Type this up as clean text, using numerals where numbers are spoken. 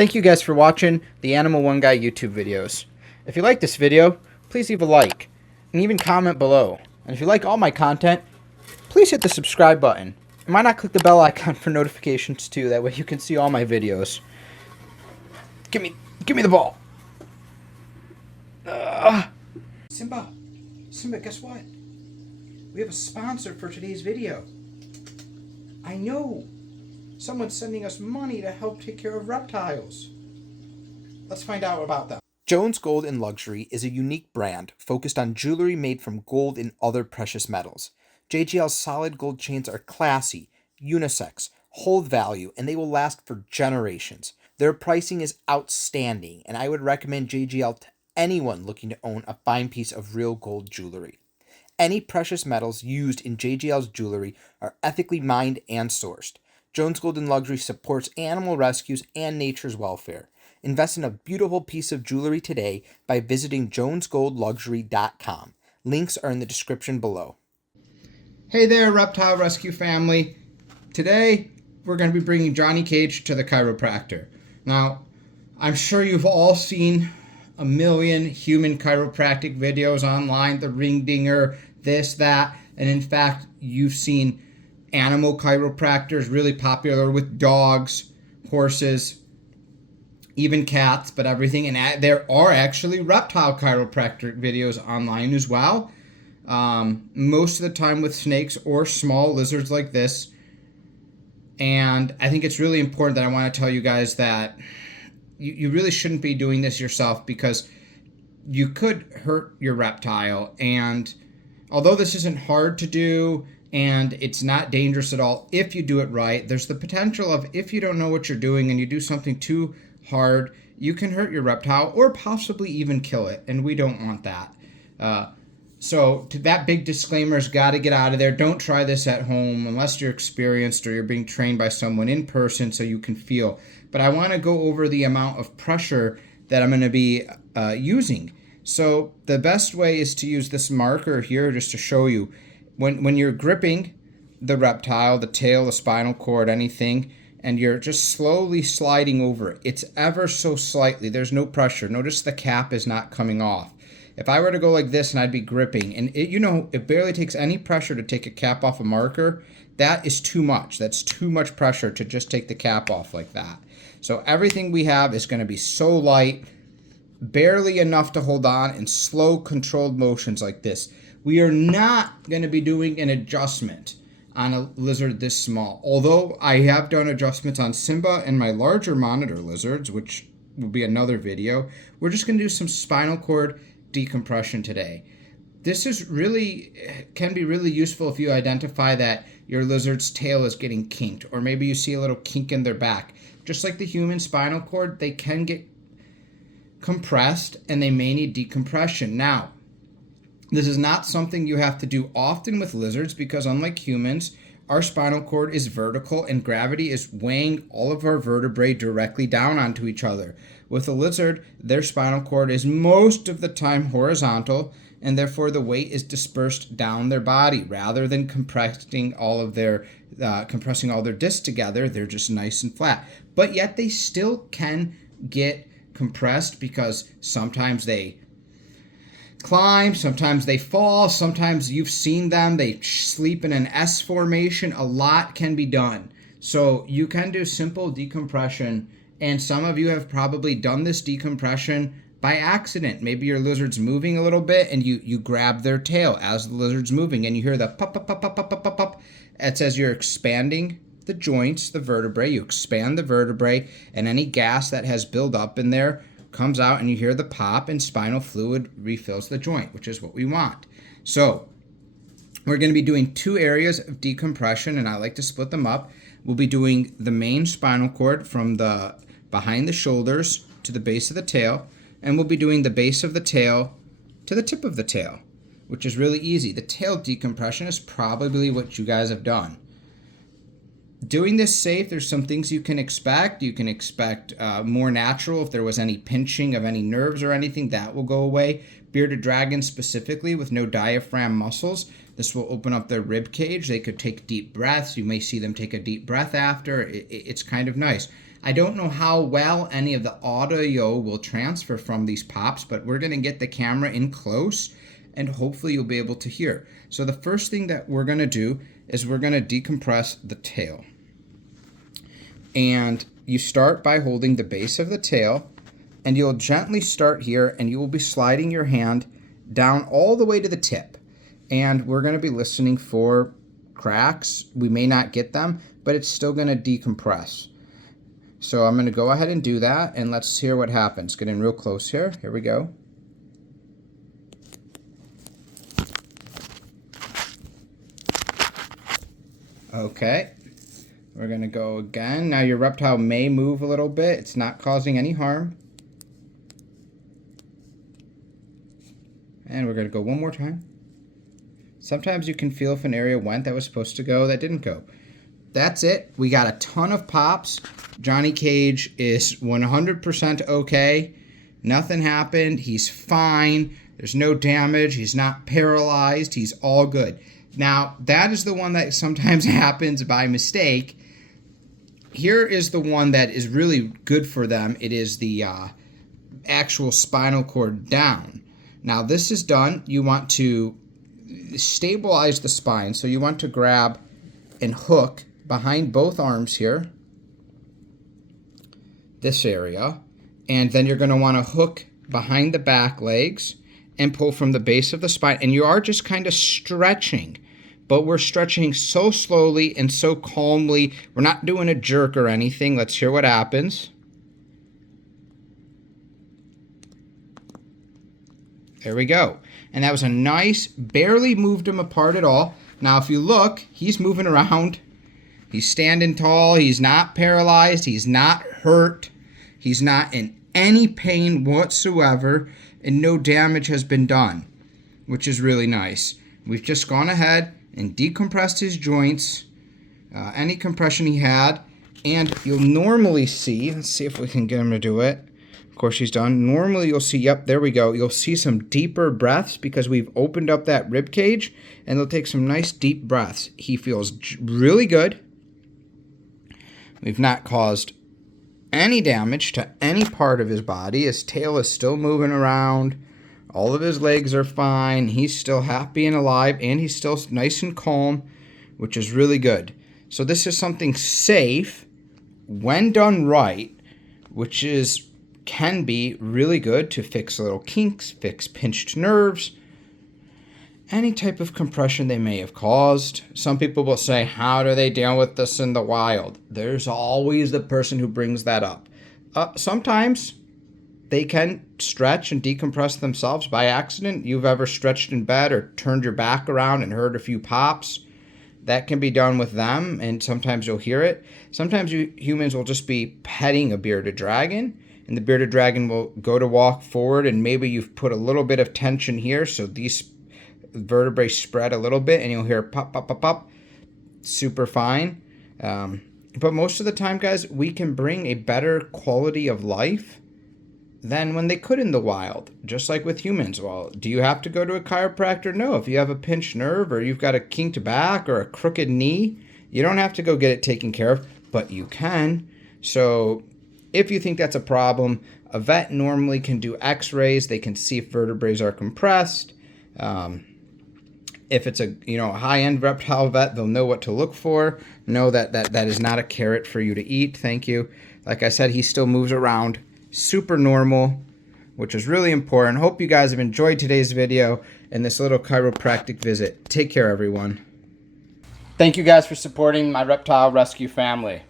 Thank you guys for watching the Animal One Guy YouTube videos. If you like this video, please leave a like and even comment below. And if you like all my content, please hit the subscribe button. And why not click the bell icon for notifications too? That way you can see all my videos. Give me the ball. Simba, guess what? We have a sponsor for today's video. I know. Someone's sending us money to help take care of reptiles. Let's find out about that. Jones Gold & Luxury is a unique brand focused on jewelry made from gold and other precious metals. JGL's solid gold chains are classy, unisex, hold value, and they will last for generations. Their pricing is outstanding, and I would recommend JGL to anyone looking to own a fine piece of real gold jewelry. Any precious metals used in JGL's jewelry are ethically mined and sourced. Jones Gold & Luxury supports animal rescues and nature's welfare. Invest in a beautiful piece of jewelry today by visiting jonesgoldluxury.com. Links are in the description below. Hey there, Reptile Rescue family. Today, we're going to be bringing Johnny Cage to the chiropractor. Now, I'm sure you've all seen a million human chiropractic videos online, the ring dinger, this, that, and in fact, you've seen animal chiropractors really popular with dogs, horses, even cats, but everything. And there are actually reptile chiropractic videos online as well. Most of the time with snakes or small lizards like this. And I think it's really important that I want to tell you guys that you really shouldn't be doing this yourself, because you could hurt your reptile. And although this isn't hard to do and it's not dangerous at all if you do it right, there's the potential of, if you don't know what you're doing and you do something too hard, you can hurt your reptile or possibly even kill it, and we don't want that. So that big disclaimer's got to get out of there. Don't try this at home unless you're experienced or you're being trained by someone in person so you can feel. But I want to go over the amount of pressure that I'm going to be using. So the best way is to use this marker here just to show you. When you're gripping the reptile, the tail, the spinal cord, anything, and you're just slowly sliding over it, it's ever so slightly. There's no pressure. Notice the cap is not coming off. If I were to go like this and I'd be gripping, and it barely takes any pressure to take a cap off a marker, that is too much. That's too much pressure to just take the cap off like that. So everything we have is going to be so light, barely enough to hold on, in slow controlled motions like this. We are not going to be doing an adjustment on a lizard this small. Although I have done adjustments on Simba and my larger monitor lizards, which will be another video. We're just going to do some spinal cord decompression today. This is can be really useful if you identify that your lizard's tail is getting kinked, or maybe you see a little kink in their back. Just like the human spinal cord, they can get compressed and they may need decompression. Now, this is not something you have to do often with lizards, because unlike humans, our spinal cord is vertical and gravity is weighing all of our vertebrae directly down onto each other. With a lizard, their spinal cord is most of the time horizontal, and therefore the weight is dispersed down their body rather than compressing all their discs together. They're just nice and flat. But yet they still can get compressed, because sometimes they climb, sometimes they fall, sometimes you've seen them, they sleep in an S formation. A lot can be done. So you can do simple decompression, and some of you have probably done this decompression by accident. Maybe your lizard's moving a little bit and you grab their tail as the lizard's moving and you hear the pop, pop, pop, pop, pop, pop, pop, pop. It says you're expanding the joints, the vertebrae. You expand the vertebrae, and any gas that has built up in there comes out, and you hear the pop, and spinal fluid refills the joint, which is what we want. So we're going to be doing two areas of decompression, and I like to split them up. We'll be doing the main spinal cord from the behind the shoulders to the base of the tail, and we'll be doing the base of the tail to the tip of the tail, which is really easy. The tail decompression is probably what you guys have done. Doing this safe, there's some things you can expect. You can expect more natural. If there was any pinching of any nerves or anything, that will go away. Bearded dragons specifically, with no diaphragm muscles, this will open up their rib cage. They could take deep breaths. You may see them take a deep breath after. It's kind of nice. I don't know how well any of the audio will transfer from these pops, but we're going to get the camera in close and hopefully you'll be able to hear. So the first thing that we're going to do is we're going to decompress the tail. And you start by holding the base of the tail, and you'll gently start here, and you will be sliding your hand down all the way to the tip. And we're going to be listening for cracks. We may not get them, but it's still going to decompress. So I'm going to go ahead and do that, and let's hear what happens. Get in real close here. Here we go. Okay. We're going to go again. Now your reptile may move a little bit. It's not causing any harm. And we're going to go one more time. Sometimes you can feel if an area went that was supposed to go that didn't go. That's it. We got a ton of pops. Johnny Cage is 100% okay. Nothing happened. He's fine. There's no damage. He's not paralyzed. He's all good. Now, that is the one that sometimes happens by mistake. Here is the one that is really good for them. It is the actual spinal cord down. Now, this is done. You want to stabilize the spine. So you want to grab and hook behind both arms here, this area, and then you're going to want to hook behind the back legs and pull from the base of the spine. And you are just kind of stretching, but we're stretching so slowly and so calmly. We're not doing a jerk or anything. Let's hear what happens. There we go. And that was a nice, barely moved him apart at all. Now, if you look, he's moving around. He's standing tall. He's not paralyzed. He's not hurt. He's not in any pain whatsoever. And no damage has been done, which is really nice. We've just gone ahead and decompressed his joints, any compression he had. And you'll normally see, let's see if we can get him to do it. Of course, he's done. Normally, you'll see, yep, there we go. You'll see some deeper breaths because we've opened up that rib cage, and they'll take some nice deep breaths. He feels really good. We've not caused any damage to any part of his body. His tail is still moving around. All of his legs are fine. He's still happy and alive, and he's still nice and calm, which is really good. So this is something safe when done right, which can be really good to fix little kinks, fix pinched nerves, any type of compression they may have caused. Some people will say, how do they deal with this in the wild? There's always the person who brings that up. Sometimes they can stretch and decompress themselves by accident. You've ever stretched in bed or turned your back around and heard a few pops? That can be done with them, and sometimes you'll hear it. Sometimes humans will just be petting a bearded dragon, and the bearded dragon will go to walk forward, and maybe you've put a little bit of tension here, so these vertebrae spread a little bit, and you'll hear pop, pop, pop, pop. Super fine. But most of the time, guys, we can bring a better quality of life than when they could in the wild, just like with humans. Well, do you have to go to a chiropractor? No. If you have a pinched nerve or you've got a kinked back or a crooked knee, you don't have to go get it taken care of, but you can. So if you think that's a problem, a vet normally can do x-rays. They can see if vertebrae are compressed. If it's a high-end reptile vet, they'll know what to look for. Know that is not a carrot for you to eat. Thank you. Like I said, he still moves around. Super normal, which is really important. Hope you guys have enjoyed today's video and this little chiropractic visit. Take care, everyone. Thank you guys for supporting my reptile rescue family.